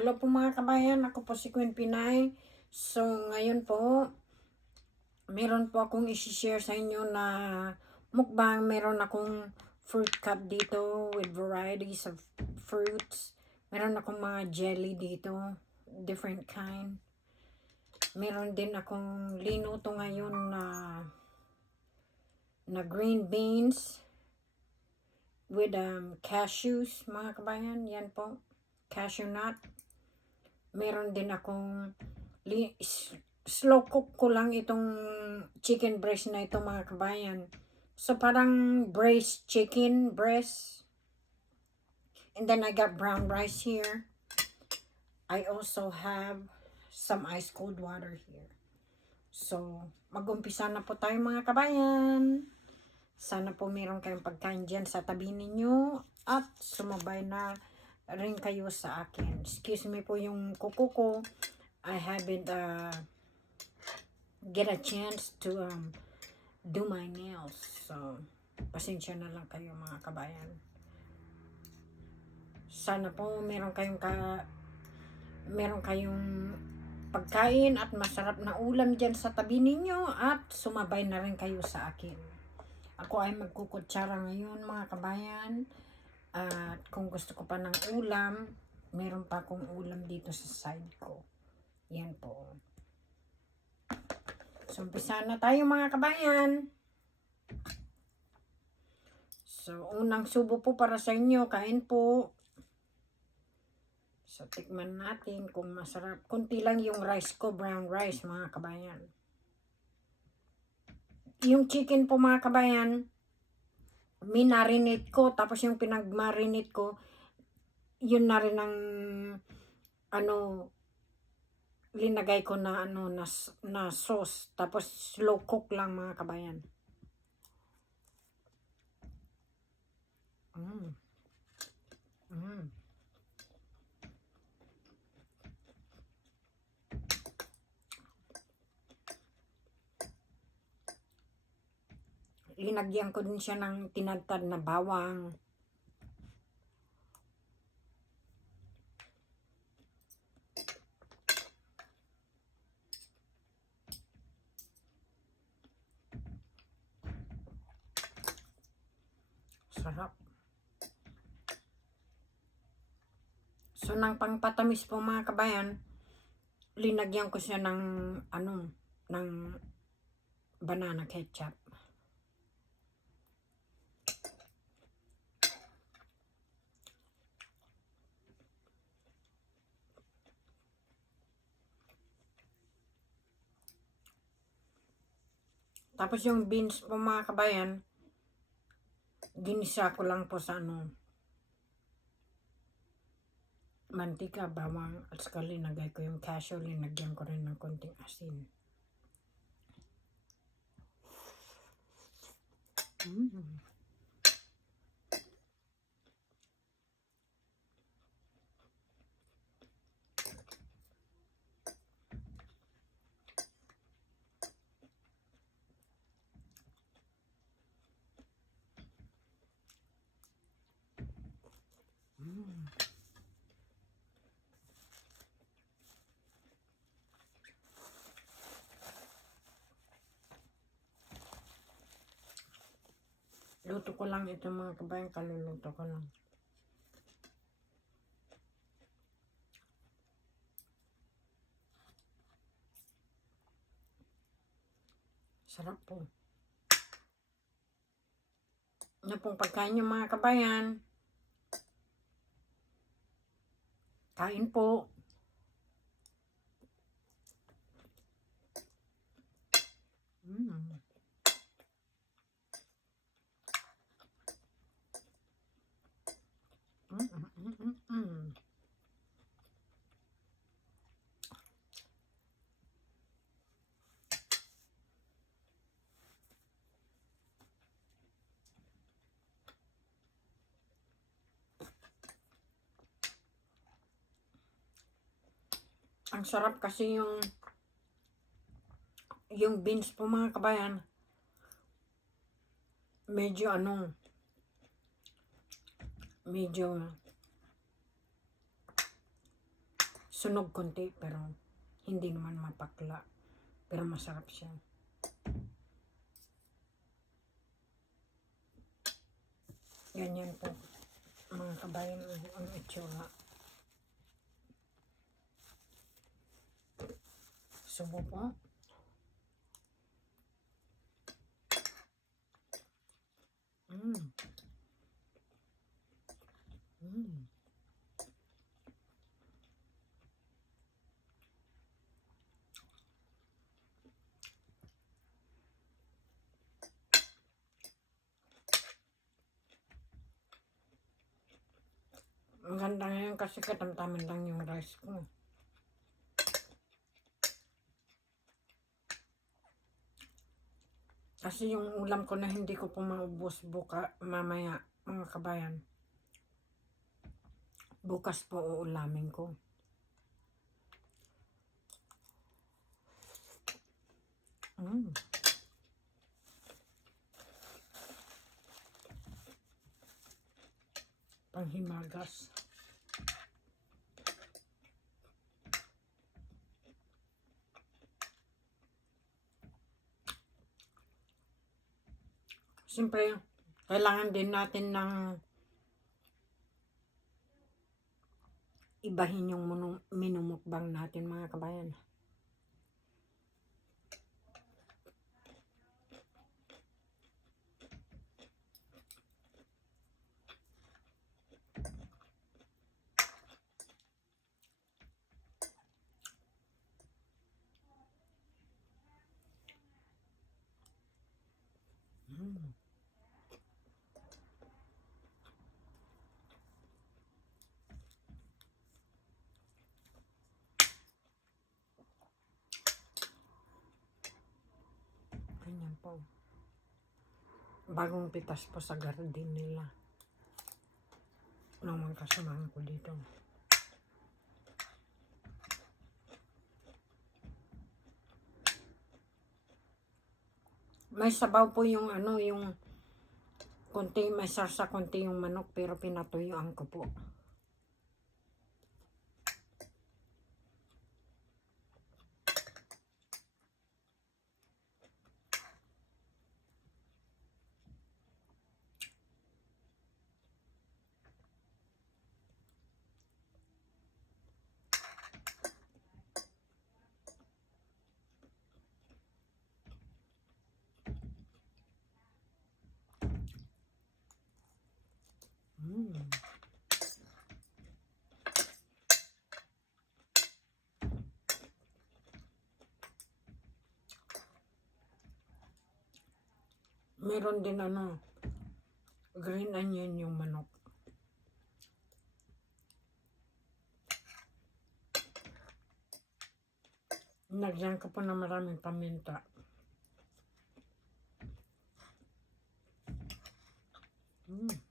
Hello po mga kabayan, ako po si Queen Pinay. So ngayon po, meron po akong isi-share sa inyo na mukbang. Meron akong fruit cup dito with varieties of fruits. Meron akong mga jelly dito, different kind. Meron din akong linuto ngayon na green beans with cashews mga kabayan. Yan po, cashew nut. Meron din akong slow cook ko lang itong chicken breast na ito mga kabayan. So parang braised chicken breast. And then I got brown rice here. I also have some ice cold water here. So mag-umpisa na po tayo mga kabayan. Sana po meron kayong pagkain dyan sa tabi ninyo at sumabay na rin kayo sa akin. Excuse me po yung kuko ko. I haven't get a chance to do my nails. So, pasensya na lang kayo mga kabayan. Sana po meron kayong pagkain at masarap na ulam dyan sa tabi ninyo at sumabay na rin kayo sa akin. Ako ay magkukutsara ngayon mga kabayan. At kung gusto ko pa ng ulam, meron pa akong ulam dito sa side ko. Yan po. So, umpisa na tayo mga kabayan. So, unang subo po para sa inyo. Kain po. So, tikman natin kung masarap. Kunti lang yung rice ko, brown rice mga kabayan. Yung chicken po mga kabayan, minarinate ko, tapos yung pinagmarinate ko, yun na rin ang linagay ko na na sauce, tapos slow cook lang mga kabayan. Linagyan ko din siya ng tinadtad na bawang. Sarap. So, nang pangpatamis po mga kabayan, linagyan ko siya ng ng banana ketchup. Tapos yung beans po mga kabayan, ginisa ko lang po sa mantika, bawang, at saka linagay ko yung cashew, linagyan ko rin ng konting asin. Luto ko lang ito mga kabayan, kaluluto ko lang. Sarap po. Ano pong pagkain nyo mga kabayan? Kain po. Ang sarap kasi yung beans po mga kabayan. Medyo medyo sunog konti pero hindi naman mapakla. Pero masarap siya. Ganyan po mga kabayan ang itsura. Subo po. Mm. Mm. Ang ganda ngayon kasi katamtaman lang yung rice ko. Kasi yung ulam ko na hindi ko po maubos mamaya mga kabayan. Bukas po uulamin ko. Mm. Panghimagas. Siyempre, kailangan din natin ng ibahin yung minumukbang natin mga kabayan. Mm. Ganyan po. Bagong pitas po sa garden nila. Nung mga kasamahan ko dito. May sabaw po yung yung konti, may sarsa konti yung manok pero pinatuyuan ko po. Mm. Meron din green onion yung manok. Nagyan ko po na maraming paminta. Mm.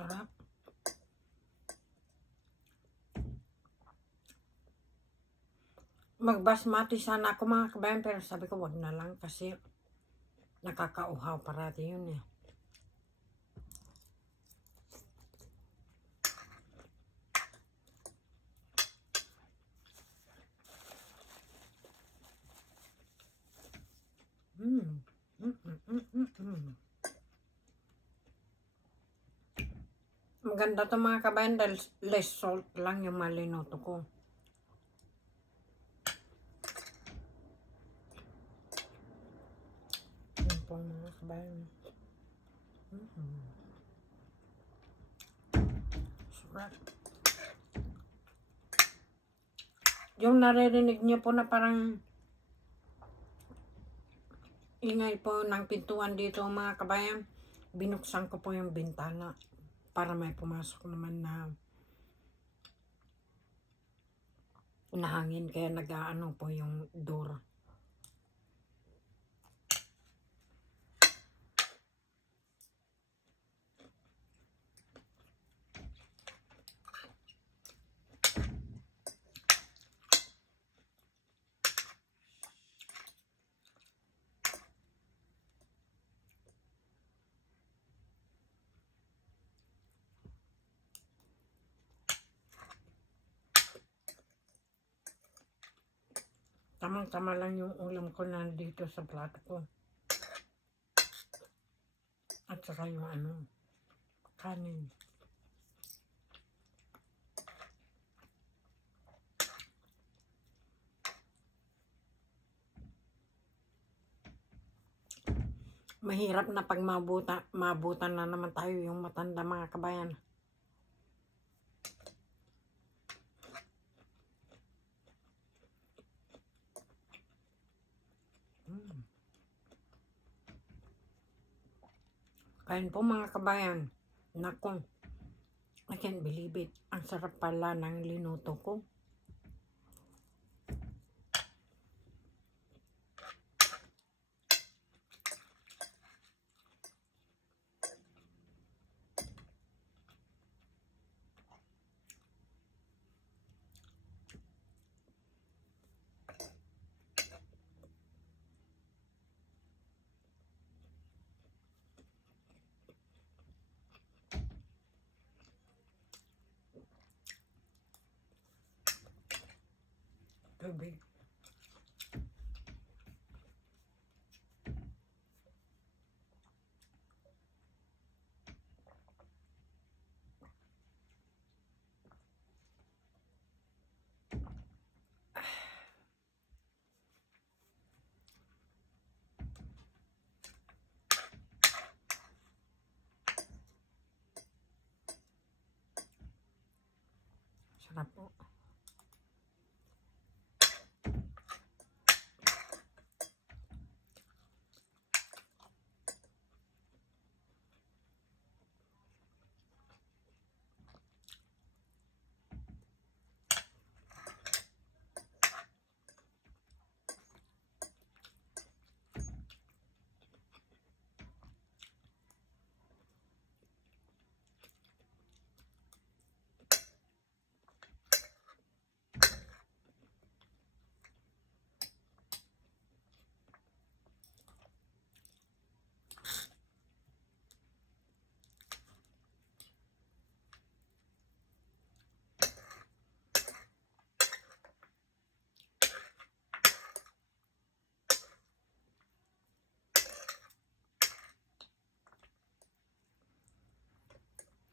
Sarap. Magbasmati sana ako mga kabayan pero sabi ko wag na lang kasi nakakauhaw parati yun eh. Mm. Maganda to mga kabayan dahil less salt lang yung malinoto ko. Yan po mga kabayan. Sarap. Yung naririnig niyo po na parang ingay po ng pintuan dito mga kabayan, binuksan ko po yung bintana para may pumasok naman na hangin kaya nag-aano po yung door. Tamang-tama lang yung ulam ko na dito sa plato ko. At saka yung kanin. Mahirap na pag mabutan na naman tayo yung matanda, mga kabayan. Kain po, mga kabayan. Nako, I can't believe it. Ang sarap pala ng linuto ko. Tubig. Sarap po.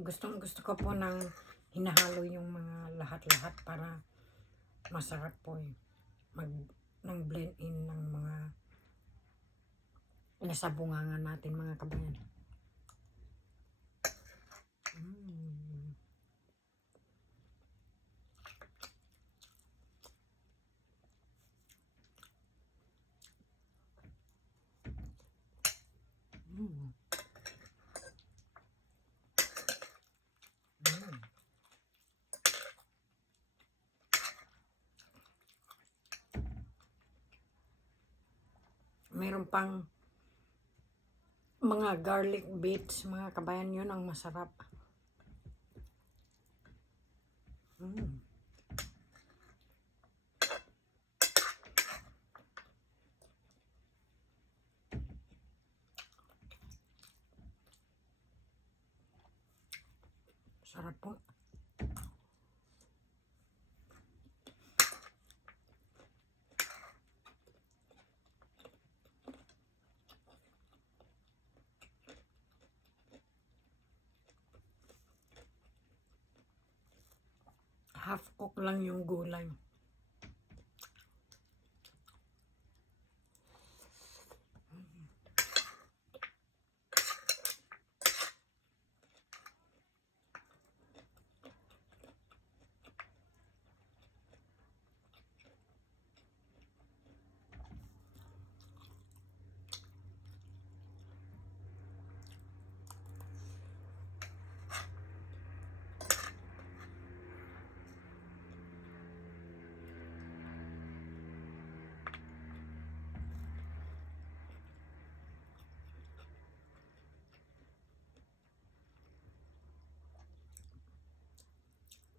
Gusto ko po ng hinahalo yung mga lahat-lahat para masarap po nang blend in ng mga nasa bunganga natin, mga kabayan. Meron pang mga garlic bits, mga kabayan, yun ang masarap. Sarap po. Half cook lang yung gulay.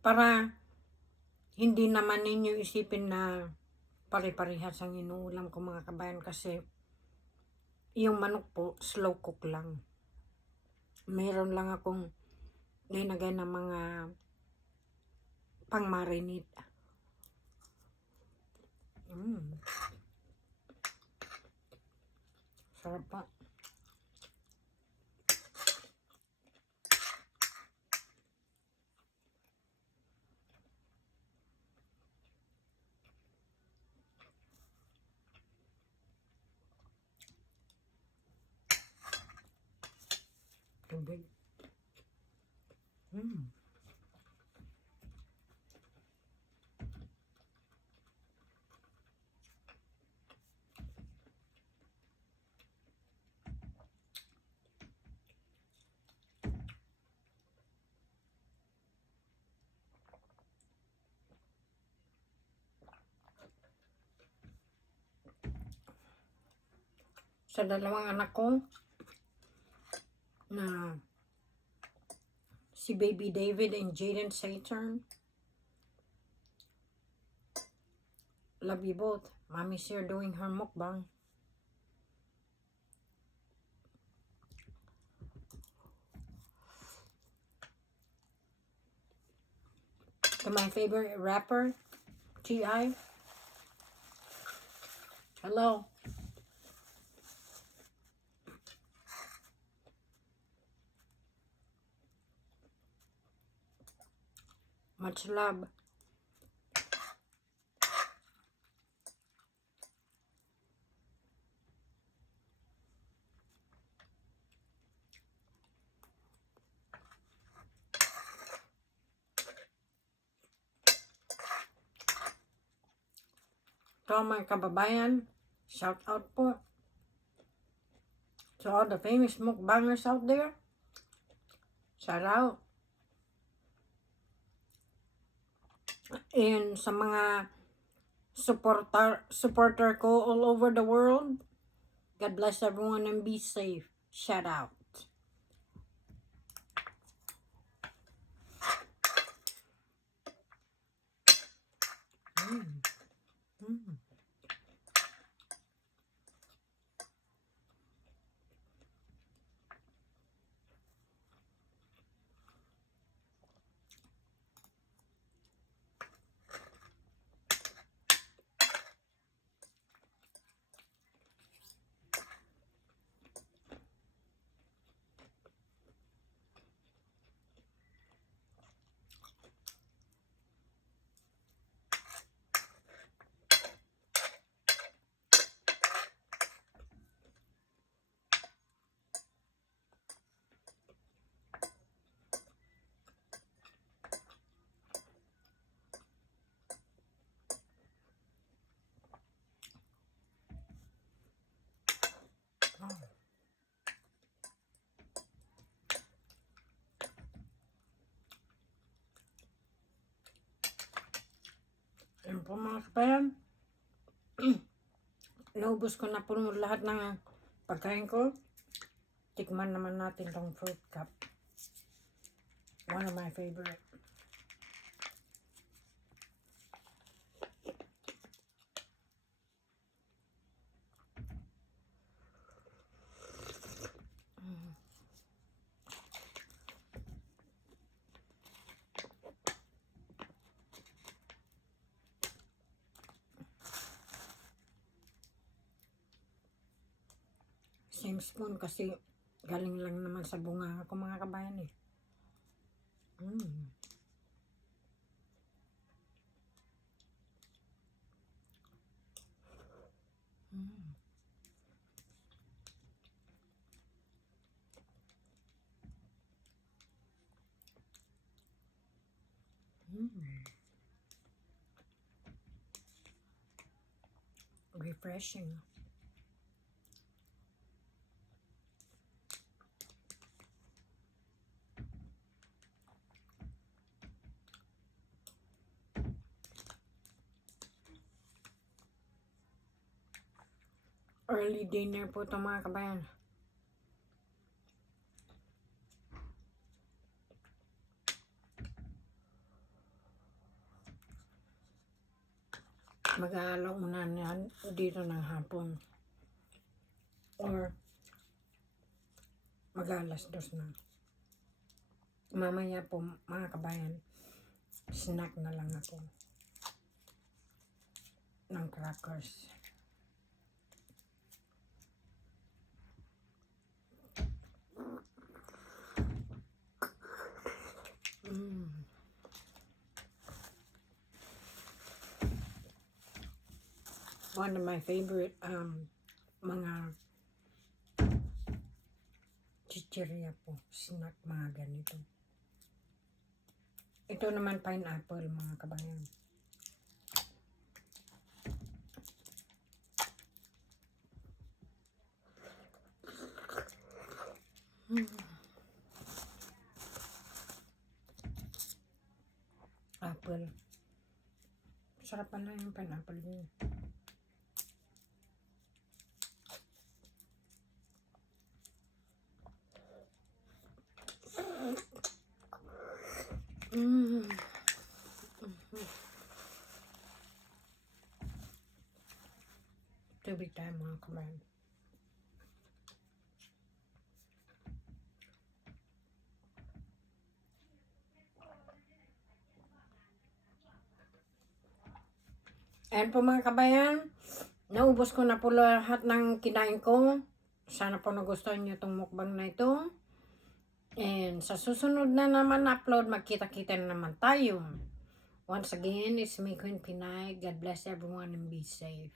Para hindi naman ninyo isipin na pare-parehas ang inuulam ko, mga kabayan, kasi yung manok po slow cook lang. Meron lang akong linagay ng mga pang-marinate. Mm. Sarap pa. Tubig. Mm. Sa dalawang anak ko na si Baby David and Jaden Saturn, love you both. Mommy's here doing her mukbang. To my favorite rapper, T.I. Hello. Much love. To mga kababayan, shout out po to all the famous mukbangers out there. Shout out. And sa mga supporter ko all over the world, God bless everyone and be safe. Shout out. Mm. Mm. Yan po mga kabayan. Naubos ko na po lahat ng pagkain ko. Tikman naman natin tong fruit cup. One of my favorite. Same spoon kasi galing lang naman sa bunga ko mga kabayan eh. Mm. Mm. Mm. Refreshing. Early dinner po ito mga kabayan. Mag-aalaw muna yan dito ng hapon. Or mag-alas 2 na. Mamaya po mga kabayan, snack na lang ako. ng crackers. One of my favorite mga chichirya po, snack, mga ganito. Ito naman pineapple, mga kabayan. Apple. Sarap pala yung pineapple din. Tubig tayo, mga kabayan. Ayan po, mga kabayan, naubos ko na po lahat ng kinain ko. Sana po nagustuhan nyo itong mukbang na ito. And sa susunod na naman upload, magkita-kita na naman tayo. Once again, it's me, Queen Pinay. God bless everyone and be safe.